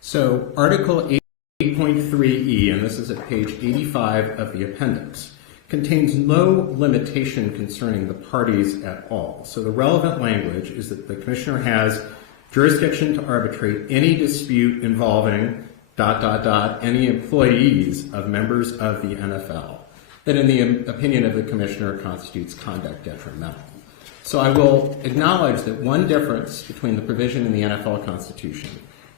So Article 8.3e, and this is at page 85 of the appendix, contains no limitation concerning the parties at all. So the relevant language is that the commissioner has jurisdiction to arbitrate any dispute involving ... any employees of members of the NFL that in the opinion of the commissioner constitutes conduct detrimental. So I will acknowledge that one difference between the provision in the NFL Constitution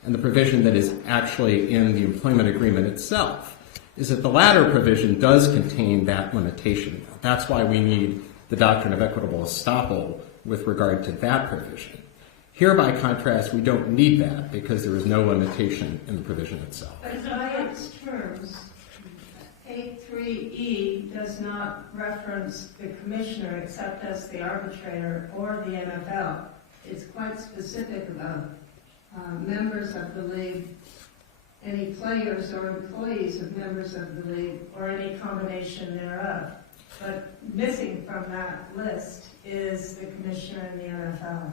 and the provision that is actually in the employment agreement itself is that the latter provision does contain that limitation. That's why we need the doctrine of equitable estoppel with regard to that provision. Here, by contrast, we don't need that because there is no limitation in the provision itself. But by its terms, 8.3e does not reference the commissioner except as the arbitrator or the NFL. It's quite specific about members of the league, any players or employees of members of the league, or any combination thereof. But missing from that list is the commissioner and the NFL.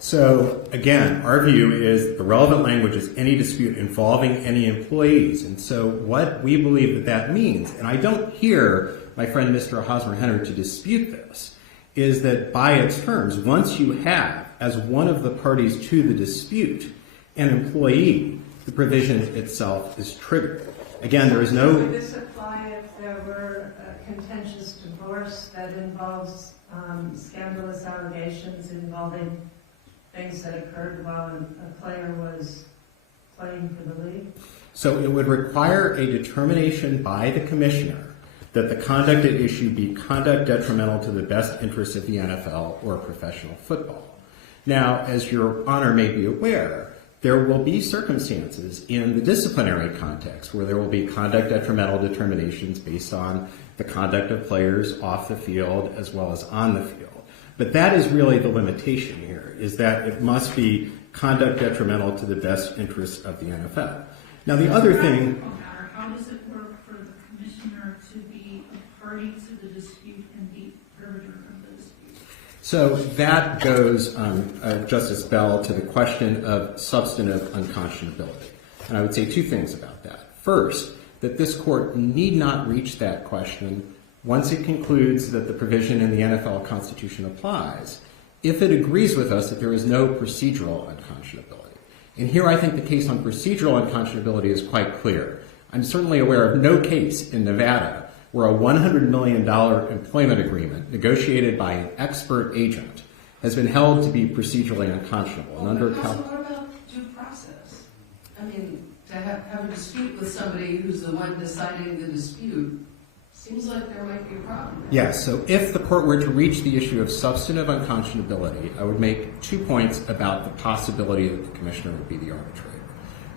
So, again, our view is the relevant language is any dispute involving any employees. And so what we believe that means, and I don't hear my friend Mr. Hosmer-Henner to dispute this, is that by its terms, once you have, as one of the parties to the dispute, an employee, the provision itself is triggered. Again, there is no... Would this apply if there were a contentious divorce that involves scandalous allegations involving things that occurred while a player was playing for the league? So it would require a determination by the commissioner that the conduct at issue be conduct detrimental to the best interests of the NFL or professional football. Now, as Your Honor may be aware, there will be circumstances in the disciplinary context where there will be conduct detrimental determinations based on the conduct of players off the field as well as on the field. But that is really the limitation here, is that it must be conduct detrimental to the best interests of the NFL. Now, the other thing... How does it work for the commissioner to be a party to the dispute and be arbiter of the dispute? So that goes, Justice Bell, to the question of substantive unconscionability. And I would say two things about that. First, that this court need not reach that question once it concludes that the provision in the NFL Constitution applies, if it agrees with us that there is no procedural unconscionability. And here I think the case on procedural unconscionability is quite clear. I'm certainly aware of no case in Nevada where a $100 million employment agreement negotiated by an expert agent has been held to be procedurally unconscionable. Well, what about due process? I mean, to have a dispute with somebody who's the one deciding the dispute seems like there might be a problem there. Yes, so if the court were to reach the issue of substantive unconscionability, I would make 2 points about the possibility that the commissioner would be the arbitrator.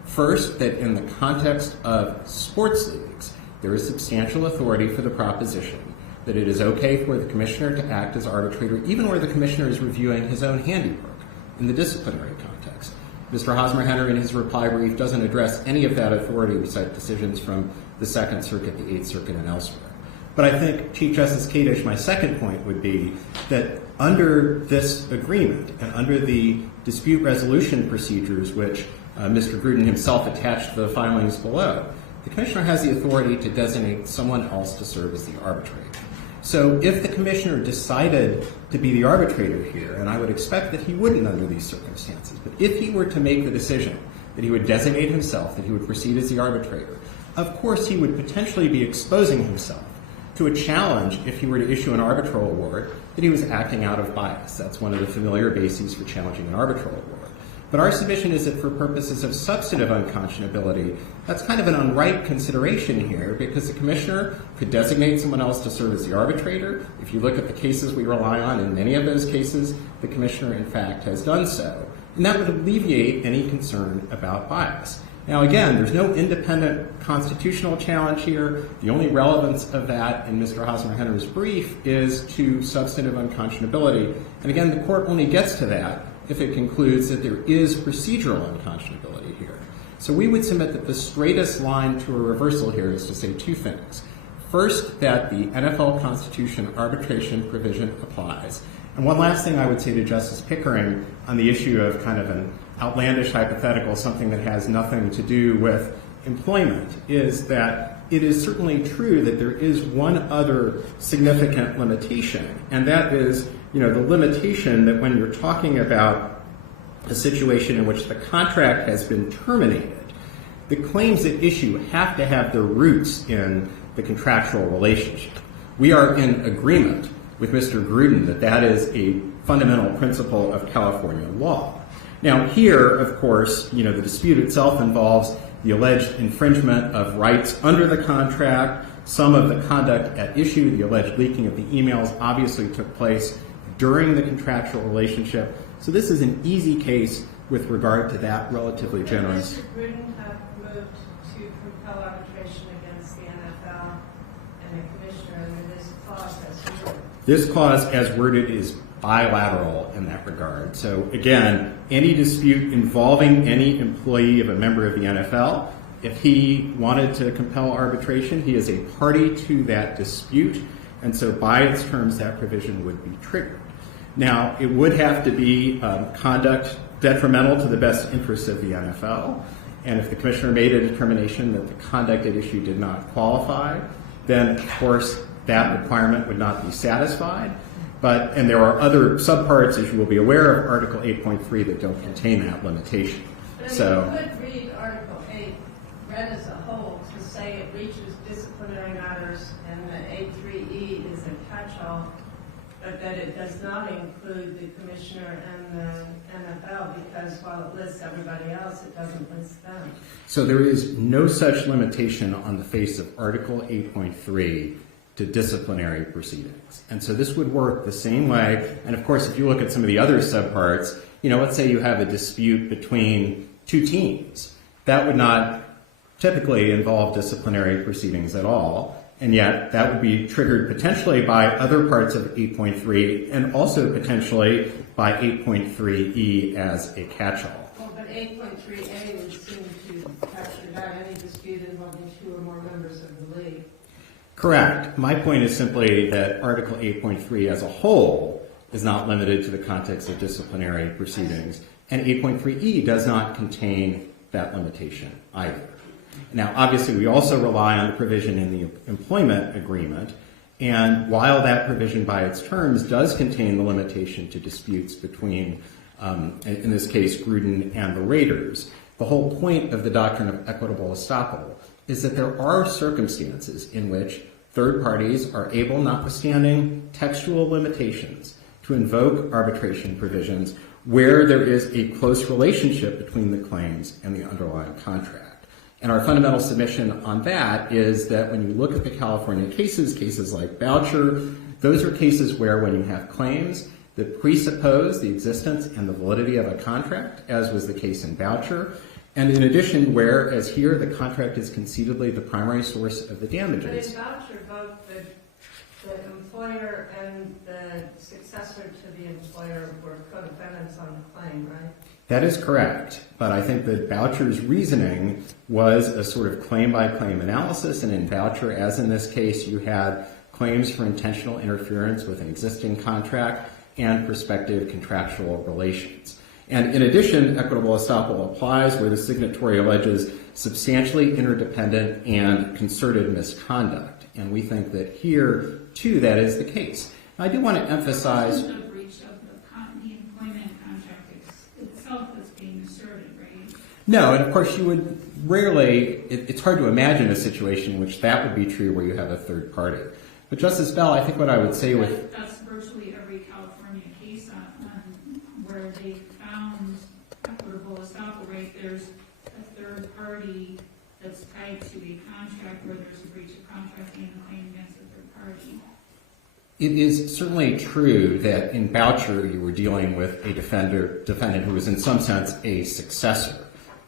First, that in the context of sports leagues, there is substantial authority for the proposition that it is okay for the commissioner to act as arbitrator even where the commissioner is reviewing his own handiwork in the disciplinary context. Mr. Hosmer-Henner in his reply brief doesn't address any of that authority. We cite decisions from the Second Circuit, the Eighth Circuit, and elsewhere. But I think, Chief Justice Kadish, my second point would be that under this agreement and under the dispute resolution procedures which Mr. Gruden himself attached to the filings below, the commissioner has the authority to designate someone else to serve as the arbitrator. So if the commissioner decided to be the arbitrator here, and I would expect that he wouldn't under these circumstances, but if he were to make the decision that he would designate himself, that he would proceed as the arbitrator, of course he would potentially be exposing himself to a challenge if he were to issue an arbitral award that he was acting out of bias. That's one of the familiar bases for challenging an arbitral award. But our submission is that for purposes of substantive unconscionability, that's kind of an unripe consideration here because the commissioner could designate someone else to serve as the arbitrator. If you look at the cases we rely on, in many of those cases, the commissioner, in fact, has done so. And that would alleviate any concern about bias. Now, again, there's no independent constitutional challenge here. The only relevance of that in Mr. Hosmer-Henner's brief is to substantive unconscionability. And again, the court only gets to that if it concludes that there is procedural unconscionability here. So we would submit that the straightest line to a reversal here is to say two things. First, that the NFL Constitution arbitration provision applies. And one last thing I would say to Justice Pickering on the issue of kind of an outlandish hypothetical, something that has nothing to do with employment, is that it is certainly true that there is one other significant limitation, and that is, the limitation that when you're talking about a situation in which the contract has been terminated, the claims at issue have to have their roots in the contractual relationship. We are in agreement with Mr. Gruden that that is a fundamental principle of California law. Now here, of course, the dispute itself involves the alleged infringement of rights under the contract. Some of the conduct at issue, the alleged leaking of the emails, obviously took place during the contractual relationship. So this is an easy case with regard to that relatively generous. Mr. Gruden have moved to compel arbitration against the NFL and the commissioner under this clause as worded. This clause, as worded, is bilateral in that regard. So again, any dispute involving any employee of a member of the NFL, if he wanted to compel arbitration, he is a party to that dispute, and so by its terms, that provision would be triggered. Now, it would have to be conduct detrimental to the best interests of the NFL, and if the commissioner made a determination that the conduct at issue did not qualify, then, of course, that requirement would not be satisfied. And there are other subparts, as you will be aware, of Article 8.3 that don't contain that limitation. But you could read Article 8 read as a whole to say it reaches disciplinary matters and that 8.3e is a catch-all, but that it does not include the commissioner and the NFL because while it lists everybody else, it doesn't list them. So there is no such limitation on the face of Article 8.3 to disciplinary proceedings. And so this would work the same way. And of course, if you look at some of the other subparts, let's say you have a dispute between two teams. That would not typically involve disciplinary proceedings at all. And yet that would be triggered potentially by other parts of 8.3 and also potentially by 8.3e as a catch-all. Well, but 8.3a would seem to capture that any dispute involving two or more members of the league. Correct. My point is simply that Article 8.3 as a whole is not limited to the context of disciplinary proceedings, and 8.3e does not contain that limitation either. Now, obviously, we also rely on the provision in the employment agreement, and while that provision by its terms does contain the limitation to disputes between, in this case, Gruden and the Raiders, the whole point of the doctrine of equitable estoppel is that there are circumstances in which third parties are able, notwithstanding textual limitations, to invoke arbitration provisions where there is a close relationship between the claims and the underlying contract. And our fundamental submission on that is that when you look at the California cases like Boucher, those are cases where when you have claims that presuppose the existence and the validity of a contract, as was the case in Boucher, and in addition, whereas here the contract is concededly the primary source of the damages. But in Boucher, both the employer and the successor to the employer were co-defendants on the claim, right? That is correct, but I think that Boucher's reasoning was a sort of claim-by-claim analysis, and in Boucher, as in this case, you had claims for intentional interference with an existing contract and prospective contractual relations. And in addition, equitable estoppel applies where the signatory alleges substantially interdependent and concerted misconduct. And we think that here, too, that is the case. I do want to emphasize... It wasn't a breach of the employment contract itself that's being asserted, right? No, and of course you would rarely... It's hard to imagine a situation in which that would be true where you have a third party. But Justice Bell, I think what I would say with... That's virtually every California case where they found equitable estoppel, right? There's a third party that's tied to a contract where there's a breach of contract and a claim against a third party. It is certainly true that in Boucher you were dealing with a defendant who was in some sense a successor.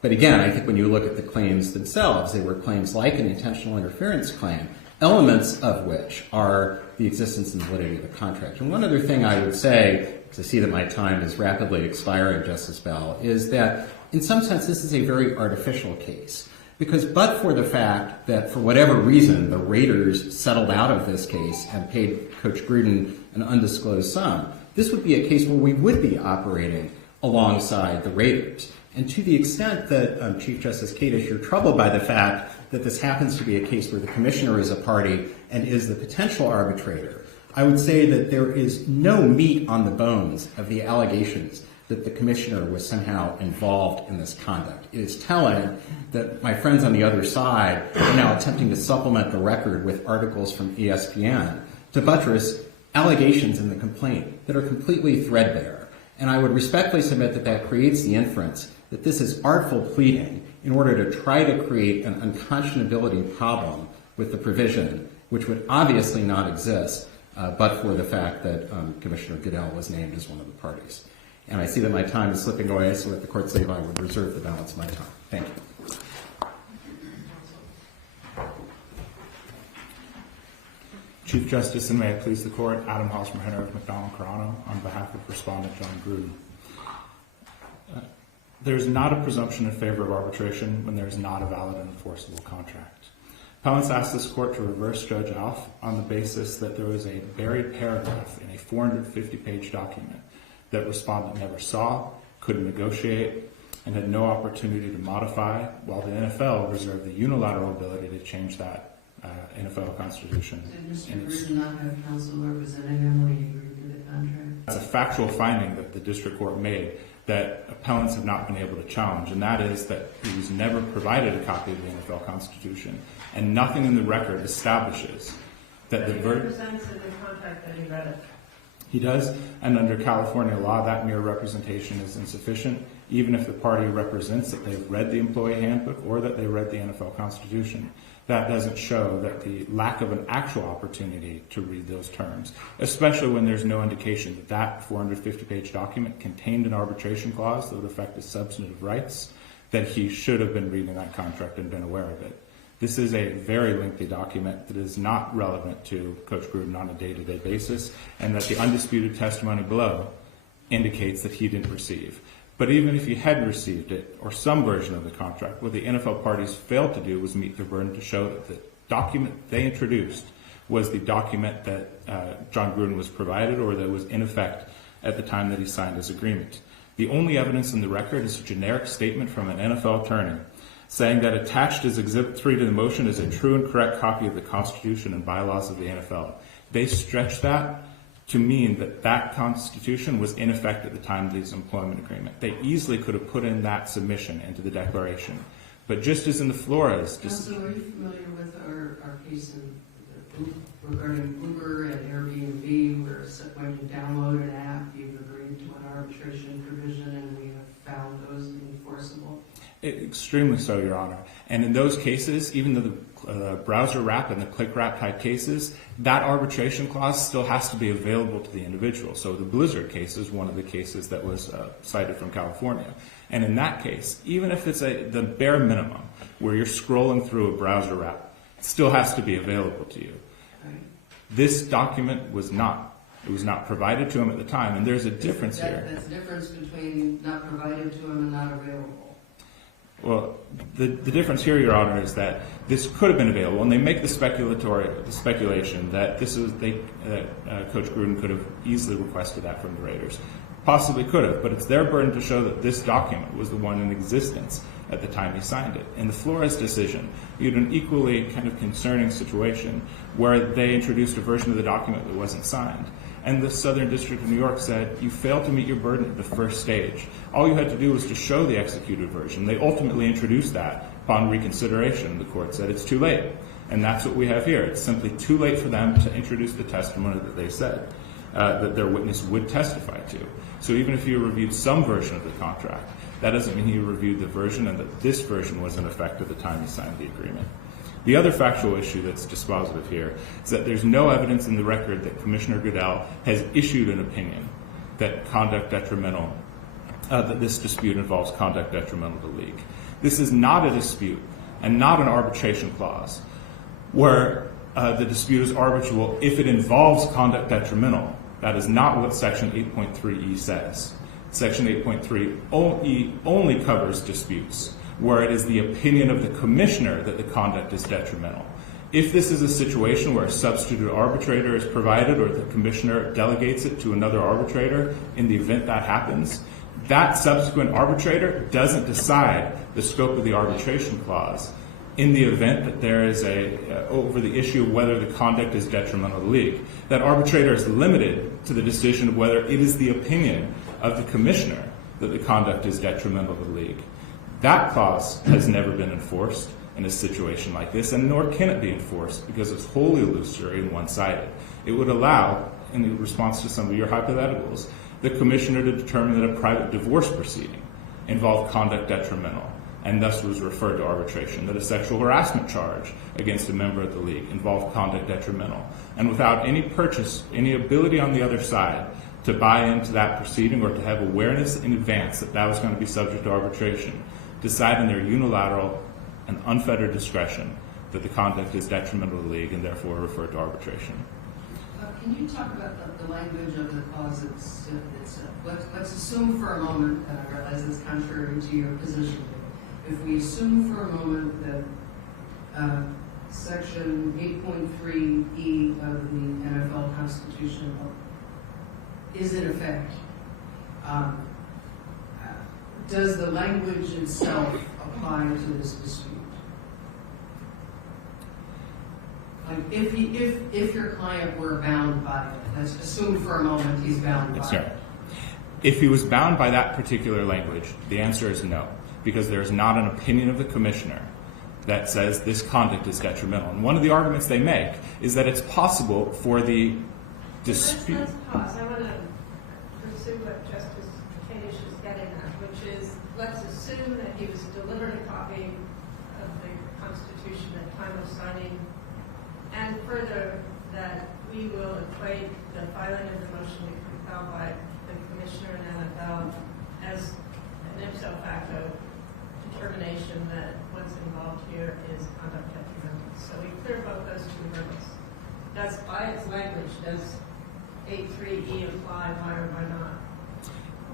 But again, I think when you look at the claims themselves, they were claims like an intentional interference claim, elements of which are the existence and validity of the contract. And one other thing I would say, because I see that my time is rapidly expiring, Justice Bell, is that in some sense this is a very artificial case. Because but for the fact that for whatever reason the Raiders settled out of this case and paid Coach Gruden an undisclosed sum, this would be a case where we would be operating alongside the Raiders. And to the extent that, Chief Justice Kadish, you're troubled by the fact that this happens to be a case where the commissioner is a party and is the potential arbitrator, I would say that there is no meat on the bones of the allegations that the commissioner was somehow involved in this conduct. It is telling that my friends on the other side are now attempting to supplement the record with articles from ESPN to buttress allegations in the complaint that are completely threadbare. And I would respectfully submit that that creates the inference that this is artful pleading in order to try to create an unconscionability problem with the provision, which would obviously not exist but for the fact that Commissioner Goodell was named as one of the parties. And I see that my time is slipping away, so at the court's leave, I would reserve the balance of my time. Thank you. Chief Justice, and may it please the Court, Adam Hosmer-Henner of McDonald-Carano on behalf of Respondent Jon Gruden. There is not a presumption in favor of arbitration when there is not a valid and enforceable contract. Appellants asked this Court to reverse Judge Alf on the basis that there was a buried paragraph in a 450-page document that Respondent never saw, couldn't negotiate, and had no opportunity to modify, while the NFL reserved the unilateral ability to change that NFL Constitution. Did Mr. Gruden not have counsel representing him when he agreed to the contract? That's a factual finding that the District Court made that appellants have not been able to challenge, and that is that he was never provided a copy of the NFL Constitution, and nothing in the record establishes that the verdict... He represents in the contract that he read it. He does, and under California law, that mere representation is insufficient, even if the party represents that they've read the employee handbook or that they read the NFL Constitution. That doesn't show that the lack of an actual opportunity to read those terms, especially when there's no indication that that 450-page document contained an arbitration clause that would affect his substantive rights, that he should have been reading that contract and been aware of it. This is a very lengthy document that is not relevant to Coach Gruden on a day-to-day basis, and that the undisputed testimony below indicates that he didn't receive. But even if he had received it, or some version of the contract, what the NFL parties failed to do was meet their burden to show that the document they introduced was the document that Jon Gruden was provided or that was in effect at the time that he signed his agreement. The only evidence in the record is a generic statement from an NFL attorney saying that attached as Exhibit 3 to the motion is a true and correct copy of the Constitution and bylaws of the NFL. They stretched that to mean that that Constitution was in effect at the time of his employment agreement. They easily could have put in that submission into the declaration. But just as in the Flores... Counsel, are you familiar with our case regarding Uber and Airbnb, where when you download an app, you've agreed to an arbitration provision, and we have found those enforceable? Extremely so, Your Honor. And in those cases, even though the browser wrap and the click wrap type cases, that arbitration clause still has to be available to the individual. So the Blizzard case is one of the cases that was cited from California. And in that case, even if it's the bare minimum, where you're scrolling through a browser wrap, it still has to be available to you. Right. This document was not. It was not provided to him at the time, and there's a difference here. That's the difference between not provided to him and not available. Well, the difference here, Your Honor, is that this could have been available, and they make the speculation that Coach Gruden could have easily requested that from the Raiders. Possibly could have, but it's their burden to show that this document was the one in existence at the time he signed it. In the Flores decision, you had an equally kind of concerning situation where they introduced a version of the document that wasn't signed. And the Southern District of New York said, you failed to meet your burden at the first stage. All you had to do was to show the executed version. They ultimately introduced that upon reconsideration. The court said it's too late. And that's what we have here. It's simply too late for them to introduce the testimony that they said that their witness would testify to. So even if you reviewed some version of the contract, that doesn't mean you reviewed the version and that this version was in effect at the time you signed the agreement. The other factual issue that's dispositive here is that there's no evidence in the record that Commissioner Goodell has issued an opinion that that this dispute involves conduct detrimental to the league. This is not a dispute and not an arbitration clause where the dispute is arbitrable if it involves conduct detrimental. That is not what Section 8.3e says. Section 8.3e only covers disputes where it is the opinion of the commissioner that the conduct is detrimental. If this is a situation where a substitute arbitrator is provided or the commissioner delegates it to another arbitrator, in the event that happens, That subsequent arbitrator doesn't decide the scope of the arbitration clause in the event that there is over the issue of whether the conduct is detrimental to the league. That arbitrator is limited to the decision of whether it is the opinion of the commissioner that the conduct is detrimental to the league. That clause has never been enforced in a situation like this, and nor can it be enforced because it's wholly illusory and one-sided. It would allow, in response to some of your hypotheticals, the commissioner to determine that a private divorce proceeding involved conduct detrimental and thus was referred to arbitration, that a sexual harassment charge against a member of the league involved conduct detrimental, and without any purchase, any ability on the other side to buy into that proceeding or to have awareness in advance that that was going to be subject to arbitration, decide in their unilateral and unfettered discretion that the conduct is detrimental to the league and therefore referred to arbitration. Can you talk about the language of the clause itself? Let's assume for a moment, and I realize it's contrary to your position, if we assume for a moment that Section 8.3E of the NFL Constitution is in effect, does the language itself apply to this dispute? Like if your client were bound by it, let's assume for a moment he's bound by it. If he was bound by that particular language, the answer is no, because there is not an opinion of the commissioner that says this conduct is detrimental. And one of the arguments they make is that it's possible for the dispute. Let's pause. I want to pursue what Justice Kadish is getting at, which is let's assume that he was delivered a copy of the Constitution at the time of signing, and further that we will equate the filing of the motion to compel by the Commissioner and NFL as an ipso facto determination that what's involved here is conduct detrimental. So we clear both those two hurdles. That's by its language. Does 8.3E apply, why or why not?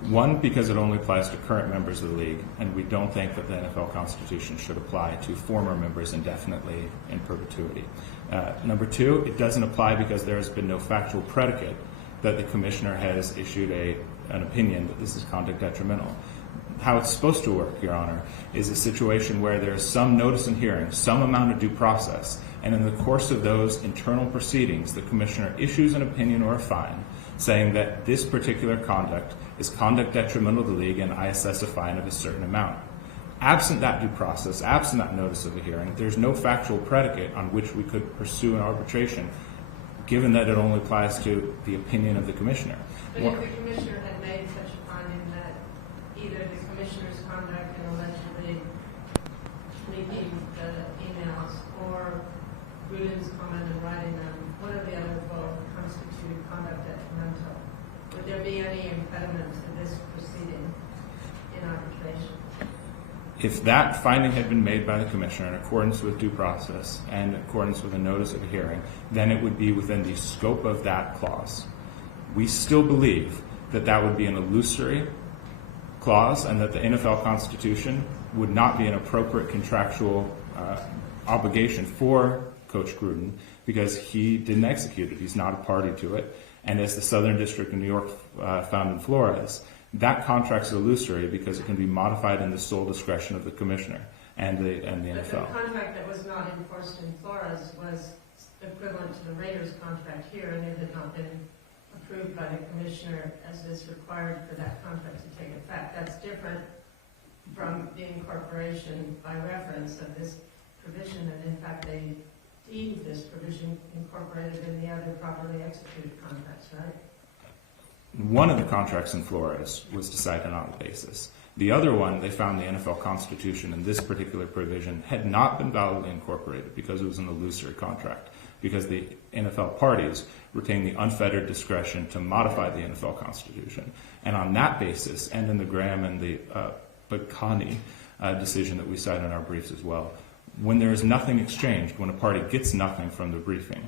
One, because it only applies to current members of the league, and we don't think that the NFL Constitution should apply to former members indefinitely in perpetuity. Number two, it doesn't apply because there has been no factual predicate that the commissioner has issued an opinion that this is conduct detrimental. How it's supposed to work, Your Honor, is a situation where there is some notice and hearing, some amount of due process, and in the course of those internal proceedings, the commissioner issues an opinion or a fine saying that this particular conduct is conduct detrimental to the league and I assess a fine of a certain amount. Absent that due process, absent that notice of a hearing, there's no factual predicate on which we could pursue an arbitration, given that it only applies to the opinion of the commissioner. But if the commissioner had made such a finding that either the commissioner's conduct in allegedly leaking the emails or Gruden's comment in writing them, one or the other will constitute conduct detrimental, would there be any impediment to this proceeding in arbitration? If that finding had been made by the commissioner in accordance with due process and in accordance with a notice of a hearing, then it would be within the scope of that clause. We still believe that that would be an illusory clause and that the NFL Constitution would not be an appropriate contractual obligation for Coach Gruden because he didn't execute it. He's not a party to it. And as the Southern District of New York found in Flores, that contract is illusory because it can be modified in the sole discretion of the commissioner and the NFL. But the contract that was not enforced in Flores was equivalent to the Raiders contract here, and it had not been approved by the commissioner as is required for that contract to take effect. That's different from the incorporation by reference of this provision, and in fact they deemed this provision incorporated in the other properly executed contracts, right? One of the contracts in Flores was decided on a basis. The other one, they found the NFL Constitution in this particular provision had not been validly incorporated because it was an illusory contract, because the NFL parties retained the unfettered discretion to modify the NFL Constitution. And on that basis, and in the Graham and the Bacani decision that we cite in our briefs as well, when there is nothing exchanged, when a party gets nothing from the briefing,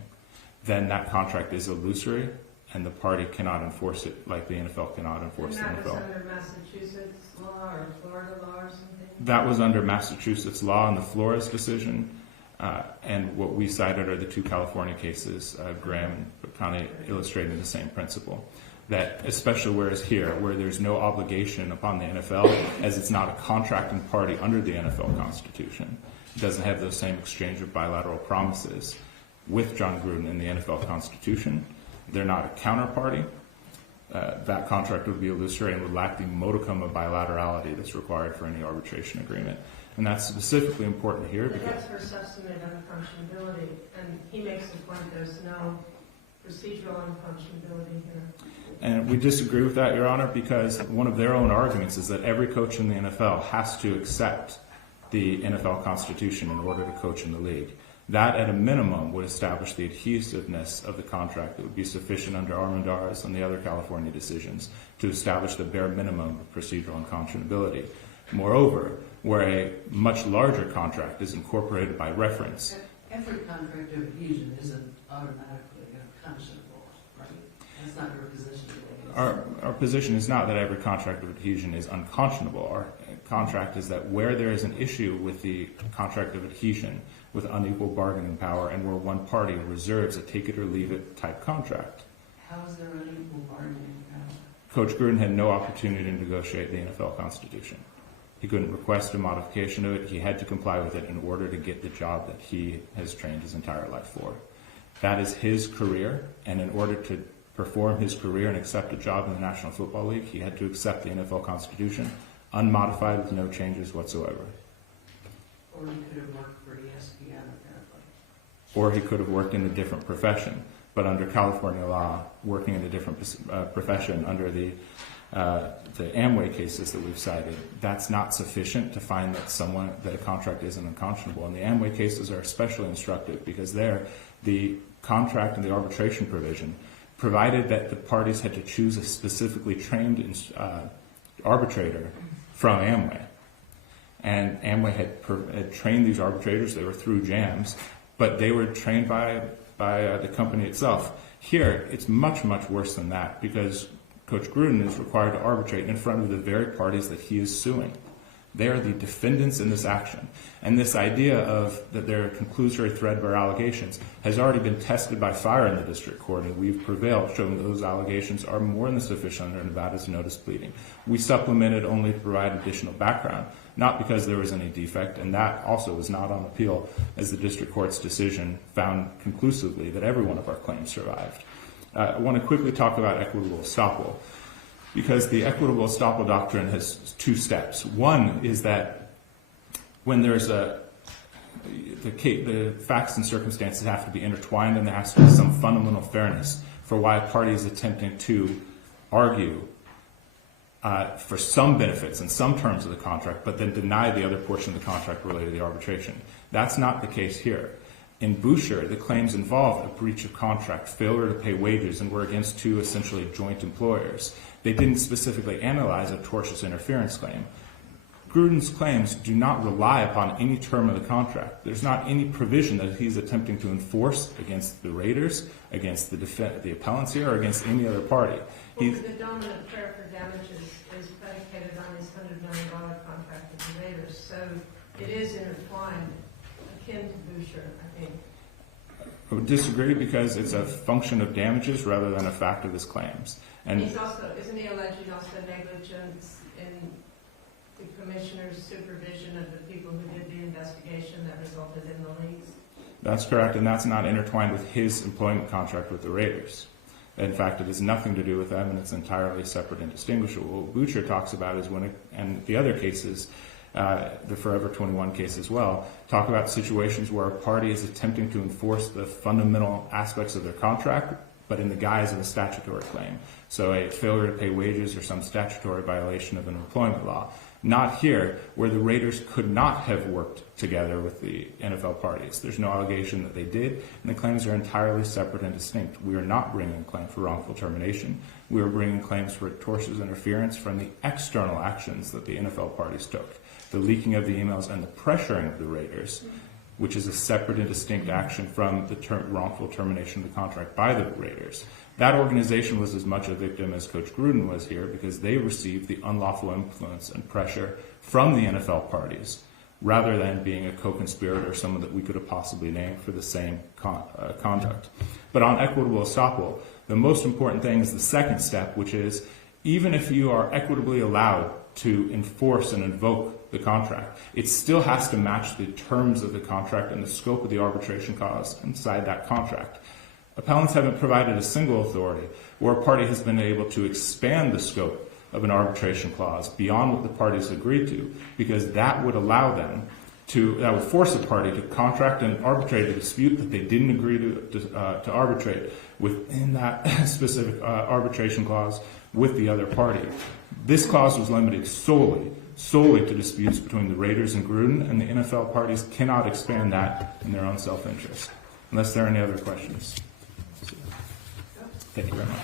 then that contract is illusory and the party cannot enforce it like the NFL cannot enforce the NFL. And that was under Massachusetts law or Florida law or something? That was under Massachusetts law in the Flores decision. And what we cited are the two California cases, Graham and Bacani, illustrating the same principle. that, especially whereas here, where there's no obligation upon the NFL, as it's not a contracting party under the NFL Constitution, it doesn't have those same exchange of bilateral promises with Jon Gruden in the NFL Constitution. They're not a counterparty. That contract would be illusory and would lack the modicum of bilaterality that's required for any arbitration agreement. And that's specifically important here But because that's for substantive unconscionability, and he makes the point there's no procedural unconscionability here. And we disagree with that, Your Honor, because one of their own arguments is that every coach in the NFL has to accept the NFL Constitution in order to coach in the league. That, at a minimum, would establish the adhesiveness of the contract that would be sufficient under Armendariz and the other California decisions to establish the bare minimum of procedural unconscionability. Moreover, where a much larger contract is incorporated by reference. Every contract of adhesion isn't automatically unconscionable, right? That's not your position today. Our position is not that every contract of adhesion is unconscionable. Our contract is that where there is an issue with the contract of adhesion, with unequal bargaining power, and where one party reserves a take-it-or-leave-it type contract. How is there unequal bargaining power? Coach Gruden had no opportunity to negotiate the NFL Constitution. He couldn't request a modification of it. He had to comply with it in order to get the job that he has trained his entire life for. That is his career, and in order to perform his career and accept a job in the National Football League, he had to accept the NFL Constitution, unmodified with no changes whatsoever. Or he could have worked for ESPN, apparently. Or he could have worked in a different profession. But under California law, working in a different profession under the Amway cases that we've cited, that's not sufficient to find that a contract isn't unconscionable. And the Amway cases are especially instructive because there, the contract and the arbitration provision provided that the parties had to choose a specifically trained arbitrator from Amway. And Amway had trained these arbitrators. They were through jams, but they were trained by the company itself. Here, it's much, much worse than that because Coach Gruden is required to arbitrate in front of the very parties that he is suing. They are the defendants in this action. And this idea of that there are conclusory threadbare allegations has already been tested by fire in the district court, and we've prevailed, showing that those allegations are more than sufficient under Nevada's notice pleading. We supplemented only to provide additional background, not because there was any defect, and that also was not on appeal, as the district court's decision found conclusively that every one of our claims survived. I want to quickly talk about equitable estoppel, because the equitable estoppel doctrine has two steps. One is that when there's the facts and circumstances have to be intertwined, and there has to be some fundamental fairness for why a party is attempting to argue for some benefits and some terms of the contract, but then deny the other portion of the contract related to the arbitration. That's not the case here. In Boucher, the claims involved a breach of contract, failure to pay wages, and were against two essentially joint employers. They didn't specifically analyze a tortious interference claim. Gruden's claims do not rely upon any term of the contract. There's not any provision that he's attempting to enforce against the Raiders, against the appellants here, or against any other party. Well, the dominant prayer for damages is predicated on his $100 million contract with the Raiders, so it is intertwined, akin to Boucher, I think. I would disagree because it's a function of damages rather than a fact of his claims. And He's also, isn't he alleging also negligence in the commissioner's supervision of the people who did the investigation that resulted in the leaks? that's correct, and that's not intertwined with his employment contract with the Raiders. In fact, it has nothing to do with them, and it's entirely separate and distinguishable. What Boucher talks about is and the other cases, the Forever 21 case as well, talk about situations where a party is attempting to enforce the fundamental aspects of their contract, but in the guise of a statutory claim. So a failure to pay wages or some statutory violation of an employment law. Not here, where the Raiders could not have worked together with the NFL parties. There's no allegation that they did, and the claims are entirely separate and distinct. We are not bringing a claim for wrongful termination. We are bringing claims for tortious interference from the external actions that the NFL parties took. The leaking of the emails and the pressuring of the Raiders, which is a separate and distinct action from the wrongful termination of the contract by the Raiders. That organization was as much a victim as Coach Gruden was here because they received the unlawful influence and pressure from the NFL parties rather than being a co-conspirator or someone that we could have possibly named for the same conduct. But on equitable estoppel, The most important thing is the second step, which is even if you are equitably allowed to enforce and invoke the contract, it still has to match the terms of the contract and the scope of the arbitration clause inside that contract. Appellants haven't provided a single authority where a party has been able to expand the scope of an arbitration clause beyond what the parties agreed to, because that would allow them that would force a party to contract and arbitrate a dispute that they didn't agree to arbitrate within that specific arbitration clause with the other party. This clause was limited solely to disputes between the Raiders and Gruden, and the NFL parties cannot expand that in their own self-interest. Unless there are any other questions. Thank you very much.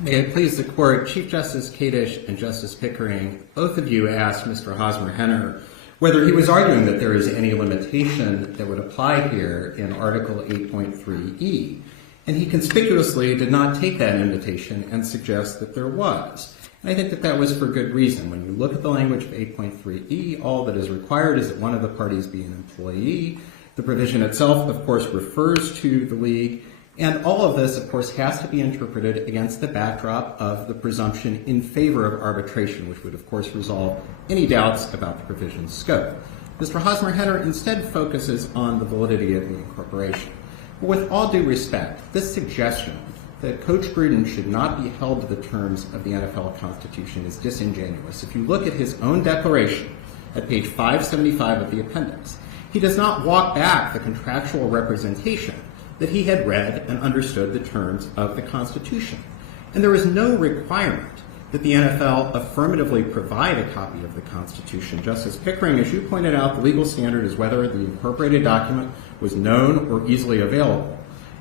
May it please the Court, Chief Justice Kadish and Justice Pickering, both of you asked Mr. Hosmer-Henner whether he was arguing that there is any limitation that would apply here in Article 8.3e. And he conspicuously did not take that invitation and suggest that there was. And I think that that was for good reason. When you look at the language of 8.3e, all that is required is that one of the parties be an employee. The provision itself, of course, refers to the league. And all of this, of course, has to be interpreted against the backdrop of the presumption in favor of arbitration, which would, of course, resolve any doubts about the provision's scope. Mr. Hosmer-Henner instead focuses on the validity of the incorporation. But with all due respect, this suggestion that Coach Gruden should not be held to the terms of the NFL Constitution is disingenuous. If you look at his own declaration at page 575 of the appendix, he does not walk back the contractual representation that he had read and understood the terms of the Constitution. And there is no requirement that the NFL affirmatively provide a copy of the Constitution. Justice Pickering, as you pointed out, the legal standard is whether the incorporated document was known or easily available.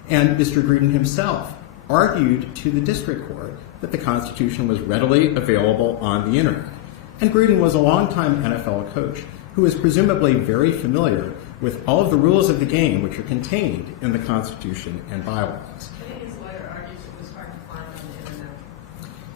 And Mr. Gruden himself argued to the district court that the Constitution was readily available on the internet. And Gruden was a longtime NFL coach who is presumably very familiar with all of the rules of the game which are contained in the Constitution and bylaws. His lawyer argues it was hard to find on the internet.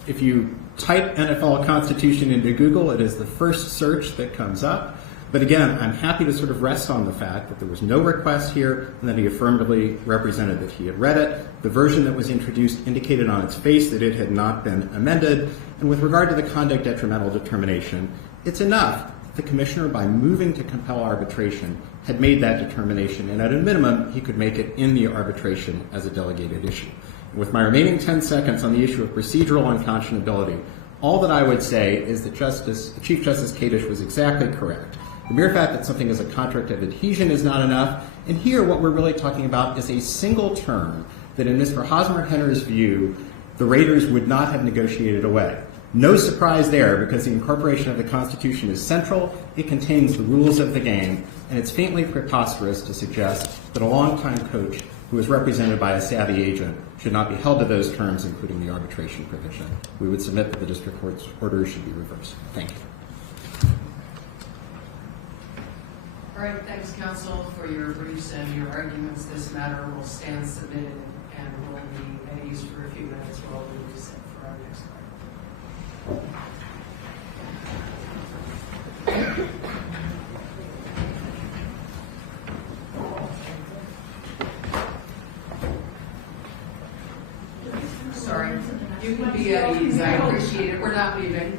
If you type NFL Constitution into Google, it is the first search that comes up. But again, I'm happy to sort of rest on the fact that there was no request here and that he affirmatively represented that he had read it. The version that was introduced indicated on its face that it had not been amended. And with regard to the conduct detrimental determination, it's enough the commissioner, by moving to compel arbitration, had made that determination, and at a minimum, he could make it in the arbitration as a delegated issue. With my remaining 10 seconds on the issue of procedural unconscionability, all that I would say is that Chief Justice Kadish was exactly correct. The mere fact that something is a contract of adhesion is not enough, and here what we're really talking about is a single term that in Mr. Hosmer-Henner's view, the Raiders would not have negotiated away. No surprise there, because the incorporation of the Constitution is central, it contains the rules of the game, and it's faintly preposterous to suggest that a longtime coach who is represented by a savvy agent should not be held to those terms, including the arbitration provision. We would submit that the district court's order should be reversed. Thank you. All right, thanks, counsel, for your briefs and your arguments. This matter will stand submitted and will be at ease for a few minutes while we reset for our next part. Sorry, you can be at ease. I appreciate it. We're not leaving.